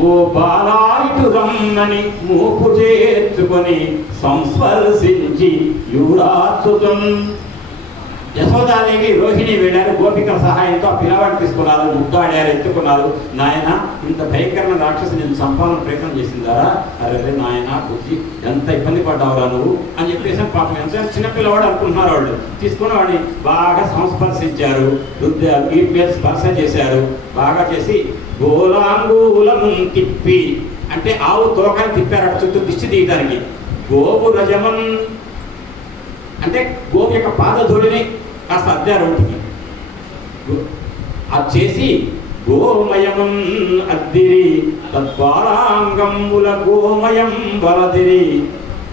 ఓ బాలాయిటు రమ్మని మూపు చేర్చుకొని సంస్పర్శించి యువరాచుతం యశోదాదేవి రోహిణి వెళ్ళారు. గోపికల సహాయంతో ఆ పిల్లవాడిని తీసుకున్నారు. ముద్దాడారు ఎత్తుకున్నారు. నాయన ఇంత భయంకరమైన రాక్షసు నేను చంపాలని ప్రయత్నం చేసిందారా? అరే నాయన బుద్ధి ఎంత ఇబ్బంది పడ్డావురా నువ్వు? అని చెప్పేసి పాపం ఎంత చిన్న పిల్లవాడు అనుకుంటున్నారు వాళ్ళు. తీసుకుని వాడిని బాగా సంస్పర్శించారు. రుద్దారు వీటి మీద స్పర్శ చేశారు. బాగా చేసి గోలాంగూలము తిప్పి అంటే ఆవు తోకని తిప్పారు అటు చుట్టూ దిష్టి తీయడానికి గోపు రజమం అంటే గోపు యొక్క పాదధూళిని కాస్త అద్దారు ఒంటికి. అది చేసి గోమయమం అద్దిరి తద్వారాంగంబుల గోమయం వలదిరి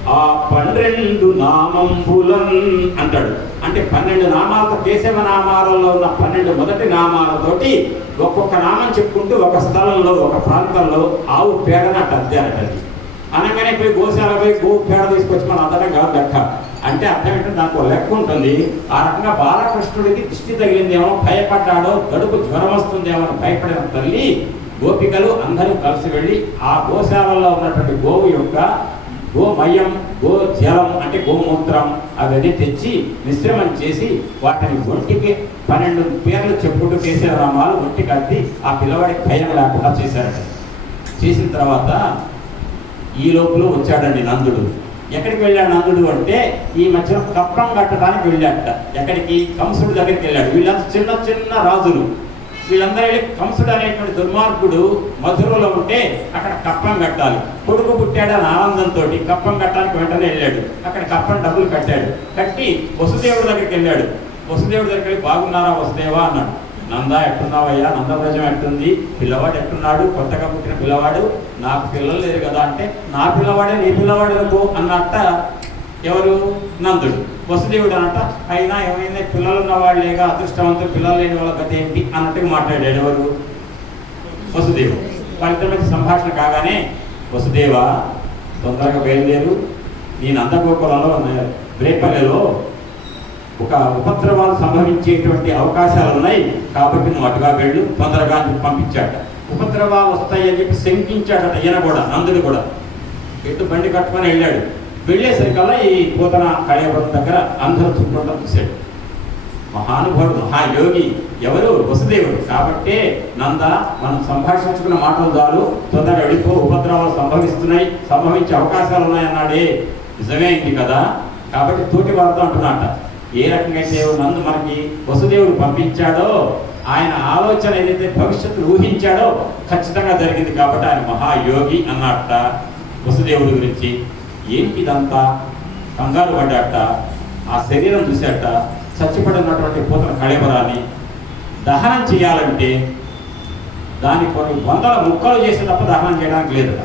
ఆ పన్నెండు నామంబులన్ అంటాడు. అంటే పన్నెండు నామాలతో కేశవ నామాలలో ఉన్న పన్నెండు మొదటి నామాలతోటి ఒక్కొక్క నామం చెప్పుకుంటూ ఒక స్థలంలో ఒక ప్రాంతంలో ఆవు పేడన అద్దెనటది అనగానే పోయి గోశాల పోయి గో పేడ తీసుకొచ్చి మన అందరం కాదు లెక్క. అంటే అర్థం ఏంటంటే నాకు లెక్క ఉంటుంది. ఆ రకంగా బాలకృష్ణుడికి దిష్టి తగిలిందేమో భయపడ్డాడో గడుపు జ్వరం వస్తుందేమో అని భయపడిన తల్లి గోపికలు అందరూ కలిసి వెళ్ళి ఆ గోశాలలో ఉన్నటువంటి గోవు యొక్క గోమయం గో జలం అంటే గోమూత్రం అవన్నీ తెచ్చి మిశ్రమం చేసి వాటిని ఒంటికి పన్నెండు పేర్లు చెప్పుకుంటూ చేసే రామాలు ఒంటికి అద్ది ఆ పిల్లవాడికి భయం లేకుండా చేశారట. చేసిన తర్వాత ఈ లోపల వచ్చాడండి నందుడు. ఎక్కడికి వెళ్ళాడు నందుడు అంటే ఈ మధ్యలో కప్పం కట్టడానికి వెళ్ళాడట. ఎక్కడికి? కంసుడు దగ్గరికి వెళ్ళాడు. వీళ్ళంతా చిన్న చిన్న రాజులు. వీళ్ళందరూ వెళ్ళి కంసుడు అనేటువంటి దుర్మార్గుడు మధురలో ఉంటే అక్కడ కప్పం కట్టాలి. కొడుకు పుట్టాడని ఆనందంతో కప్పం కట్టడానికి వెంటనే వెళ్ళాడు. అక్కడ కప్పం డబ్బులు కట్టాడు. కట్టి వసుదేవుడి దగ్గరికి వెళ్ళాడు. వసుదేవుడి దగ్గరికి వెళ్ళి బాగున్నారా వసుదేవా? అన్నాడు. నంద ఎట్టున్నావయ్యా? నందవ్రజం ఎట్టుంది? పిల్లవాడు ఎట్టున్నాడు? కొత్తగా పుట్టిన పిల్లవాడు? నాకు పిల్లలు లేరు కదా అంటే నా పిల్లవాడే నీ పిల్లవాడు అనుకో అన్నట్ట ఎవరు? నందుడు. వసుదేవుడు అనట అయినా ఏమైంది? పిల్లలు ఉన్న వాళ్ళేగా అదృష్టవంతులు పిల్లలు లేని వాళ్ళ గత ఏంటి? అన్నట్టుగా మాట్లాడాడు ఎవరు? వసుదేవుడు. వాళ్ళిద్దరి సంభాషణ కాగానే వసుదేవ తొందరగా బయలుదేరు. నీ నందగోకులంలో రేపల్లెలో ఒక ఉపద్రవాలు సంభవించేటువంటి అవకాశాలు ఉన్నాయి కాబట్టి నువ్వు అటుగా వెళ్ళు తొందరగా పంపించాట ఉపద్రవాలు వస్తాయని చెప్పి శంకించాడట ఈయన కూడా నందుడు కూడా. ఎటు బండి కట్టుకొని వెళ్ళాడు. వెళ్ళేసరికల్లా ఈ పూతన కళాపురం దగ్గర అందరూ చుట్టూ చూశాడు మహానుభావుడు మహాయోగి ఎవరు? వసుదేవుడు. కాబట్టే నంద మనం సంభాషించుకున్న మాటలు చాలు. తొందరగా వెళ్ళిపో ఉపద్రవాలు సంభవిస్తున్నాయి సంభవించే అవకాశాలు ఉన్నాయన్నాడే. నిజమే అయింది కదా? కాబట్టి తోటి వారితో అంటున్నట. ఏ రకంగా అయితే నందు మనకి వసుదేవుడు పంపించాడో ఆయన ఆలోచన ఏదైతే భవిష్యత్తు ఊహించాడో ఖచ్చితంగా జరిగింది కాబట్టి ఆయన మహాయోగి అన్నట్ట వసుదేవుడి గురించి. ఏంటి ఇదంతా? కంగారు పడ్డాట ఆ శరీరం చూశాట చచ్చిపడి ఉన్నటువంటి పూతన కళేబరాన్ని. దహనం చేయాలంటే దాన్ని కొన్ని వందల ముక్కలు చేసే తప్ప దహనం చేయడానికి లేదట.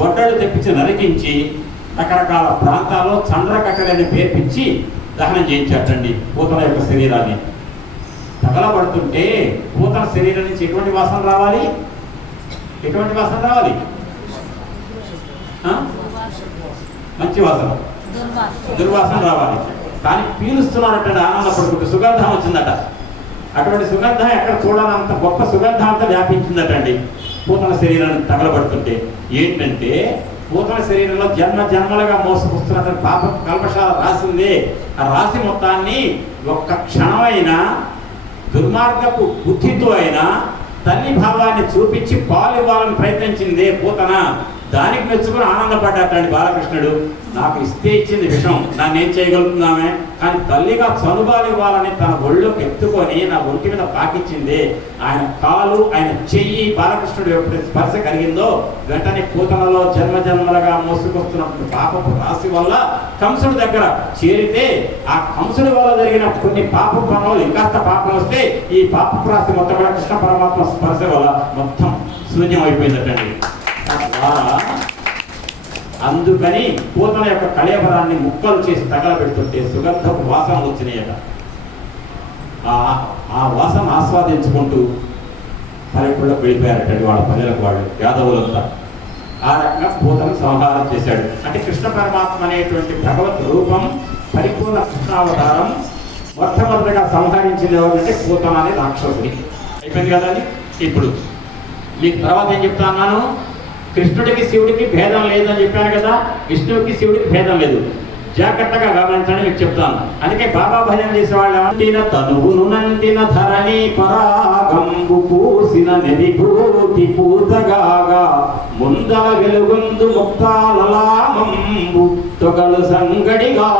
గొడ్డలు తెప్పించి నరికించి రకరకాల ప్రాంతాల్లో చంద్రకట్టలని పేర్పించి దహనం చేయించాటండి పూతల యొక్క శరీరాన్ని. తగలబడుతుంటే పూతల శరీరం నుంచి ఎటువంటి వాసన రావాలి? ఎటువంటి వాసన రావాలి? మంచి వాసన. దుర్వాసన. రావాలి. కానీ పీలుస్తున్నారట ఆనందపడుకుంటూ సుగంధం వచ్చిందట. అటువంటి సుగంధం ఎక్కడ చూడాలంత గొప్ప సుగంధం అంతా వ్యాపించిందట అండి పూతన శరీరాన్ని తగలబడుతుంటే. ఏంటంటే పూతన శరీరంలో జన్మ జన్మలుగా మోసుకొస్తున్నటువంటి పాప కల్పశాల రాసి ఉంది ఆ రాశి మొత్తాన్ని ఒక్క క్షణమైనా దుర్మార్గపు బుద్ధితో అయినా తల్లి భావాన్ని చూపించి పాలు ఇవ్వాలని ప్రయత్నించిందే పూతన. దానికి మెచ్చుకుని ఆనందపడ్డాటండి బాలకృష్ణుడు. నాకు ఇస్తే ఇచ్చింది విషం. నన్ను ఏం చేయగలుగుతున్నామే? కానీ తల్లిగా చనుబాలు ఇవ్వాలని తన ఒళ్ళోకి ఎత్తుకొని నా ఒంటి మీద పాకిచ్చింది. ఆయన కాలు ఆయన చెయ్యి బాలకృష్ణుడు ఎప్పుడు స్పర్శ కలిగిందో వెంటనే పూతనలో జన్మ జన్మలుగా పాపపు రాశి వల్ల కంసుడి దగ్గర చేరితే ఆ కంసుడి వల్ల జరిగిన కొన్ని పాప పనులు ఇంకాస్త పాపం వస్తే ఈ పాపపు రాశి మొత్తం కూడా కృష్ణ పరమాత్మ స్పర్శ వల్ల మొత్తం శూన్యం అయిపోయిందటండి అందుకని పూతన యొక్క కళేబరాన్ని ముక్కలు చేసి తగలబెడుతుంటే సుగంధపు వాసన వచ్చినాయట. ఆ ఆ వాసన ఆస్వాదించుకుంటూ పల్లెటూళ్ళకు వెళ్ళిపోయారటండి వాళ్ళ పల్లెలకు వాళ్ళు యాదవులంతా. ఆ రకంగా పూతను సంహారం చేశాడు. అంటే కృష్ణ పరమాత్మ అనేటువంటి భగవత్ రూపం పరిపూర్ణ కృష్ణావతారం మొట్టమొదటిగా సంహరించింది ఎవరంటే పూతన అనే రాక్షసుని అయిపోయింది కదా ఇప్పుడు మీకు తర్వాత ఏం చెప్తా అన్నాను కృష్ణుడికి శివుడికి భేదం లేదని చెప్పాను కదా విష్ణువుకి శివుడికి భేదం లేదు. జాగ్రత్తగా గమనించండి మీకు చెప్తాను. అందుకే బాబా భజన చేసేవాళ్ళు అంటిన తనువును నంటిన ధరణి పరాగంబు పూసిన నెరిభూతి పూతగాగా ముందల వెలుగొందు ముక్తాలలామంబు తొగలు సంగడిగా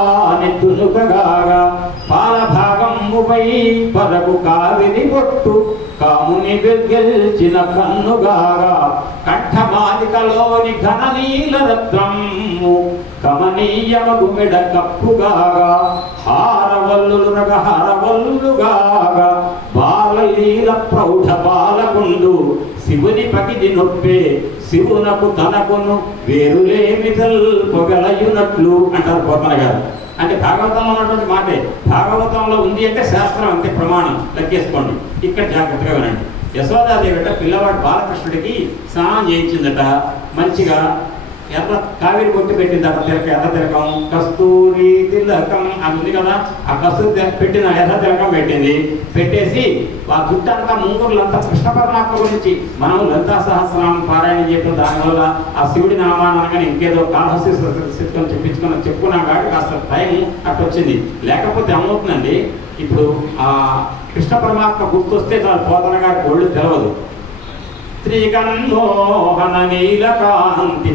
నెత్తునుకగాగా. పాల భాగంబుపై పదకు కావిరి బొట్టు కాముని గెల్చిన కన్నుగాగా కంఠమాలికలోని ఘననీల రత్నము కమనీయమగు మెడ కప్పుగారా హారవల్లులు రగ బాలలీల ప్రౌఢ బాలకుండు శివుని పగిది నొప్పే శివునకు తనకును వేరులేమి పొగలయునట్లు అంటారు పోతన గారు. అంటే భాగవతంలో ఉన్నటువంటి మాటే. భాగవతంలో ఉంది అంటే శాస్త్రం అంతే ప్రమాణం. లెక్కేసుకోండి. ఇక్కడ జాగ్రత్తగా వినండి. యశోదాదేవిట పిల్లవాడు బాలకృష్ణుడికి స్నానం చేయించిందట. మంచిగా ఎర్ర కావిరి కొట్టి అక్కడ తిలక ఎర్ర తిలకం. కస్తూరి తిలకం అని ఉంది కదా ఆ కస్తూరి పెట్టిన ఎర్ర తిలకం పెట్టింది. పెట్టేసి ఆ చుట్టంతా ముంగురులంతా కృష్ణ పరమాత్మ గురించి మనం లలితా సహస్రనామం పారాయణ చేయడం దానివల్ల ఆ శివుడి నామానంగా ఇంకేదో కాళహస్తి సిద్ధం చెప్పించుకున్న చెప్పుకున్నాం కాబట్టి కాస్త టైం అట్లా వచ్చింది లేకపోతే ఏమవుతుందండి? ఇప్పుడు ఆ కృష్ణ పరమాత్మ గుర్తొస్తే చాలా పోతన గారి ఒళ్ళు తెలవదు. శ్రీకన్మోహన నీలకాంతి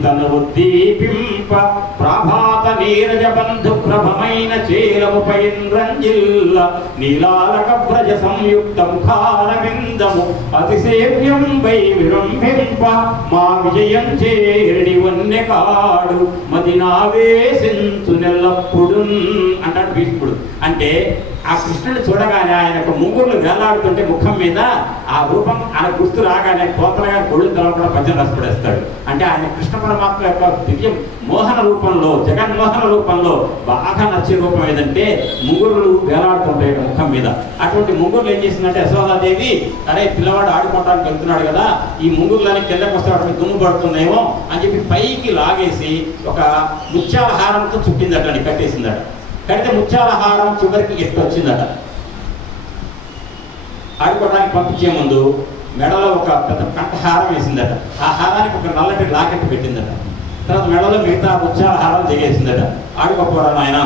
ప్రభాత నీరజ బంధు ప్రభమైన చీలముపైంద్రంజిల్ల నీలాలక వ్రజ సంయుక్త ముఖారవిందము అతిసేవ్యం వై విరంభింప మా విజయం చేరిడి వన్నె కాడు మది నావేశించు నెల్లప్పుడు అంటాడు భీష్ముడు. అంటే ఆ కృష్ణుని చూడగానే ఆయనకు ముగ్గురు వేలాడుతుంటే ముఖం మీద ఆ రూపం ఆయన గుర్తు రాగానే కోతలుగా గొళ్ళు తెలవకుండా పద్యం రసపడేస్తాడు. అంటే ఆయన కృష్ణ పరమాత్మ యొక్క దివ్య మోహన రూపంలో జగన్మోహన రూపంలో బాగా నచ్చే రూపం ఏదంటే ముంగురులు వేలాడుతుంటాయి ముఖం మీద. అటువంటి ముంగురులు ఏం చేసిందంటే యశోదాదేవి అరే పిల్లవాడు ఆడుకోవడానికి వెళ్తున్నాడు కదా ఈ ముంగురులని కిందకు వస్తే అటువంటి దుమ్ము పడుతుందేమో అని చెప్పి పైకి లాగేసి ఒక ముత్యాల హారంతో చుట్టిందట కట్టేసిందట. కడితే ముత్యాల హారం చివరికి ఎట్టు వచ్చిందట. ఆడుకోవడానికి పంపించే ముందు మెడలో ఒక పెద్ద కంఠహారం వేసిందట. ఆ హారానికి ఒక నల్లటి లాకెట్ పెట్టిందట. తర్వాత మెడలో మిగతా ముత్యాల హారం దిగేసిందట. ఆడుకోపోరా నాయన.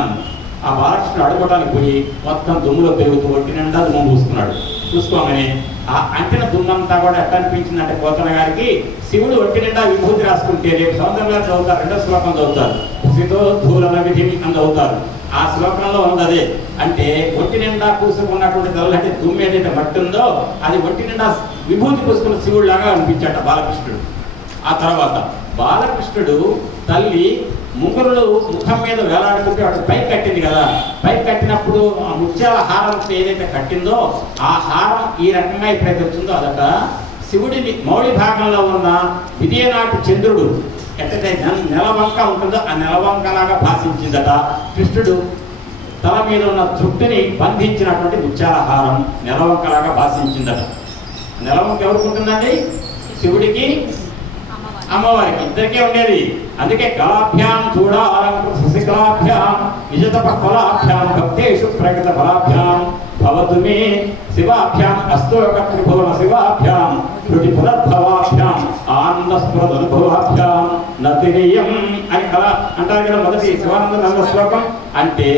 ఆ బాలకృష్ణుడు ఆడుకోవడానికి పోయి మొత్తం దుమ్ములో పెరుగుతూ ఒట్టి నిండా దుమ్ము పూసుకున్నాడు. చూసుకోగానే ఆ అంటిన దుమ్మంతా కూడా ఎట్లా అనిపించిందంటే పోతన గారికి శివుడు ఒంటి నిండా విభూతి రాసుకుంటే రేపు సౌందర్యం చదువుతారు రెండో శ్లోకం చదువుతారు. స్థితో ధూలన విధి అని చదువుతారు. ఆ శ్లోకంలో ఉన్నది. అంటే ఒంటి నిండా పూసుకున్నటువంటి తెల్లటి దుమ్ము ఏదైతే మట్టి ఉందో అది ఒంటి నిండా విభూతి పూసుకున్న శివుడు లాగా అనిపించాట బాలకృష్ణుడు. ఆ తర్వాత బాలకృష్ణుడు తల్లి ముగ్గురులు ముఖం మీద వేలాడుకుంటే అటు పై కట్టింది కదా. పై కట్టినప్పుడు ఆ ముత్యాల హారం ఏదైతే కట్టిందో ఆ హారం ఈ రకంగా ఎప్పుడైతే వచ్చిందో అదట శివుడిని మౌళి భాగంలో ఉన్న విజయనాటి చంద్రుడు ఎట్టయితే నెల- నెలవంక ఉంటుందో ఆ నెలవంకలాగా భాషించిందట కృష్ణుడు తల మీద ఉన్న తృప్తిని బంధించినటువంటి ముత్యాల నెలవంకలాగా భాషించిందట. నెలవంక ఎవరికి ఉంటుందండి? శివుడికి అమ్మవారికి. ఇద్దరికే ఉండేది. అందుకే కళాభ్యాం చూడాలంకృత శశికళాభ్యాం నిజతప ఫలాభ్యాం భక్తేషు ప్రకృత ఫలాభ్యాం. భవతు మే శివాభ్యాం అస్తోక త్రిభువన శివాభ్యాం శృతి పునర్భవాభ్యాం ఆనంద అనుభవాభ్యాం నతినీయం అని కళ అంటారు కదా మొదటి శివానంద శ్లోకం. అంటే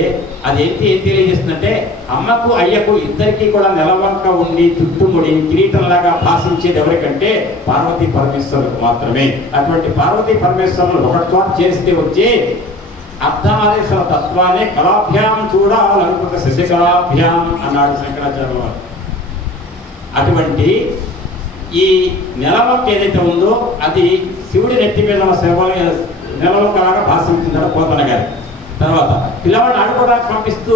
అది ఏంటి ఏం తెలియజేస్తుందంటే అమ్మకు అయ్యకు ఇద్దరికి కూడా నిలవంక ఉండి చుట్టుముడి కిరీటంలాగా భాషించేది ఎవరికంటే పార్వతీ పరమేశ్వరులకు మాత్రమే. అటువంటి పార్వతీ పరమేశ్వరులు ఒకటితో చేస్తే వచ్చే అర్ధాదేశ తత్వాన్ని కళాభ్యాం చూడాలనుకుంట శశికళాభ్యాం అన్నాడు శంకరాచార్య వారు అటువంటి ఈ నెలవంక ఏదైతే ఉందో అది శివుడి నెత్తి మీద ఉన్న శివలి భాషించిందని పోతన గారి. తర్వాత పిల్లవాడిని ఆడుకోవడానికి పంపిస్తూ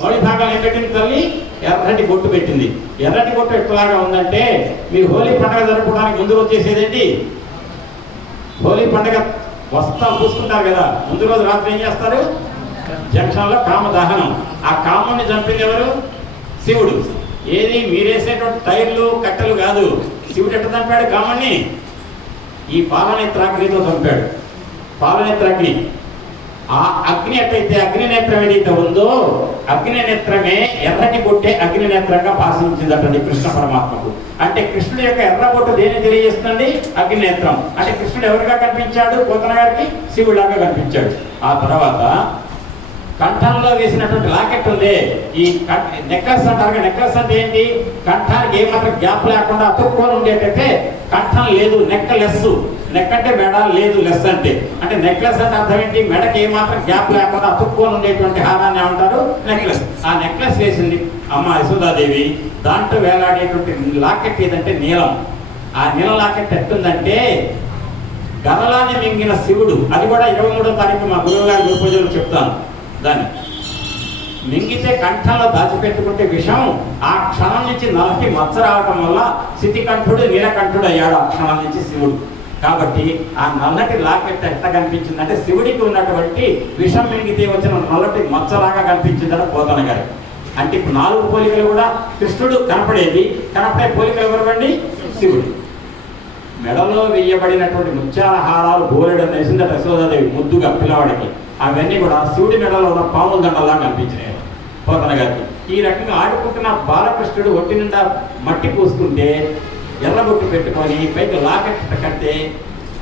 మౌళి భాగాలు ఏం పెట్టింది తల్లి? ఎర్రటి బొట్టు పెట్టింది. ఎర్రటి బొట్టు ఎట్లాగా ఉందంటే మీరు హోలీ పండుగ జరుపుకోవడానికి ముందు వచ్చేసేదేంటి హోలీ పండుగ వస్తా పూసుకుంటారు కదా. ముందు రోజు రాత్రి ఏం చేస్తారు? జంక్షన్లో కామ దహనం. ఆ కాముని చంపింది ఎవరు? శివుడు. ఏది మీరేసేటువంటి టైర్లు కట్టెలు కాదు. శివుడు ఎట్ట చంపాడు కాముని ఈ పాలనేత్రాగ్నితో చంపాడు. పాలనేత్రాగ్ని. ఆ అగ్ని ఎట్లయితే అగ్ని నేత్రం ఏదైతే ఉందో అగ్ని నేత్రమే ఎర్రటి బొట్టే అగ్ని నేత్రంగా భాషించిందటండి కృష్ణ పరమాత్మకు. అంటే కృష్ణుడు యొక్క ఎర్ర బొట్టు దేని తెలియజేస్తుంది? అగ్ని నేత్రం. అంటే కృష్ణుడు ఎవరిగా కనిపించాడు? పోతన గారికి శివుడిలాగా కనిపించాడు. ఆ తర్వాత కంఠంలో వేసినటువంటి లాకెట్ ఉంది. ఈ నెక్లెస్ అంటారు నెక్లెస్ అంటే ఏంటి? కంఠానికి ఏమాత్రం గ్యాప్ లేకుండా అతుక్కొని ఉండేటైతే కంఠం లేదు నెక్క లెస్ నెక్ అంటే మెడ లేదు లెస్ అంటే. అంటే నెక్లెస్ అంటే అర్థం ఏంటి? మెడకి ఏమాత్రం గ్యాప్ లేకుండా అతుక్కొని ఉండేటువంటి హారాన్ని ఏమంటారు? నెక్లెస్. ఆ నెక్లెస్ వేసింది అమ్మ యశోదాదేవి. దాంట్లో వేలాడేటువంటి లాకెట్ ఏదంటే నీలం. ఆ నీల లాకెట్ ఎట్టుందంటే గదలాన్ని మింగిన శివుడు. అది కూడా ఇరవై మూడో తారీఖు మా గురువు గారి గురు పూజలు చెప్తాను. దాన్ని. మింగితే కంఠంలో దాచిపెట్టుకుంటే విషం ఆ క్షణం నుంచి నలకి మచ్చ రావటం వల్ల శితికంఠుడు నీలకంఠుడు అయ్యాడు ఆ క్షణం నుంచి శివుడు. కాబట్టి ఆ నల్లటి లాకెట్ ఎట్లా కనిపించిందంటే శివుడికి ఉన్నటువంటి విషం మింగితే వచ్చిన నల్లటి మచ్చలాగా కనిపించిందని పోతన గారు. అంటే ఇప్పుడు నాలుగు పోలికలు కూడా కృష్ణుడు కనపడేది. కనపడే పోలికలు ఎవరండి శివుడు. మెడలో వేయబడినటువంటి ముత్యాల హారాలు బోలెడు వేసిందట యశోదాదేవి ముద్దుగా పిల్లవాడికి. అవన్నీ కూడా శివుడి మెడలో ఉన్న పాముల దండలా కనిపించినాయి. పోతన గారికి ఈ రకంగా ఆడుకుంటున్న బాలకృష్ణుడు ఒట్టి నిండా మట్టి పూసుకుంటే ఎర్రబొట్టు పెట్టుకొని పైకి లాకెట్ కడితే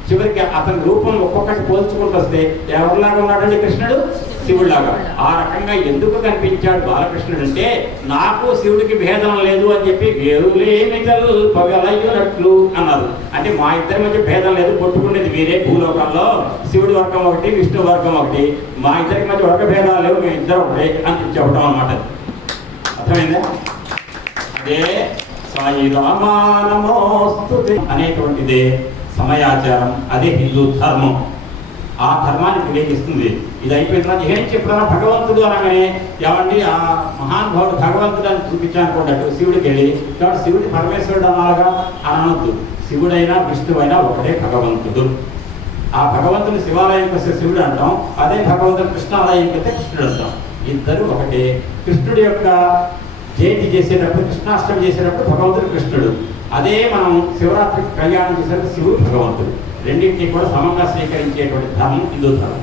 చివరికి అతని రూపం ఒక్కొక్కటి పోల్చుకుంటూ వస్తే ఎవరిలాగా ఉన్నాడండి కృష్ణుడు? శివుడిలాగా. ఆ రకంగా ఎందుకు కనిపించాడు బాలకృష్ణుడు అంటే నాకు శివుడికి భేదం లేదు అని చెప్పి వేరులేమి కల్పగలయ్యునట్లు అన్నారు. అంటే మా ఇద్దరి మధ్య భేదం లేదు కొట్టుకునేది వేరే భూలోకంలో. శివుడి వర్గం ఒకటి విష్ణు వర్గం ఒకటి. మా ఇద్దరికి మధ్య వర్గ భేదాలు లేవు మేము ఇద్దరు ఒకటే అని చెప్పడం అన్నమాట అర్థమైందా? అదే సాయి రామానమోస్తు అనేటువంటిదే సమయాచారం. అదే హిందూ ధర్మం. ఆ ధర్మాన్ని వ్యతిరేకిస్తుంది ఇది అయిపోయిన తర్వాత ఏం చెప్తున్నా భగవంతుడు అనగానే ఏమండి ఆ మహానుభావుడు భగవంతుడు అని చూపించాలనుకున్నట్టు శివుడికి వెళ్ళి కాబట్టి శివుడి పరమేశ్వరుడు అనాలగా? అనవద్దు శివుడైనా విష్ణువైనా ఒకటే భగవంతుడు. ఆ భగవంతుని శివాలయంకి వస్తే శివుడు అంటాం అదే భగవంతుడు కృష్ణాలయంకి వస్తే కృష్ణుడు అంటాం. ఇద్దరు ఒకటే. కృష్ణుడి యొక్క జయంతి చేసేటప్పుడు కృష్ణాష్టమి చేసేటప్పుడు భగవంతుడు కృష్ణుడు. అదే మనం శివరాత్రి కళ్యాణం చేసేటప్పుడు శివుడు భగవంతుడు. రెండింటినీ కూడా సమంగా స్వీకరించేటువంటి ధర్మం హిందూ ధర్మం.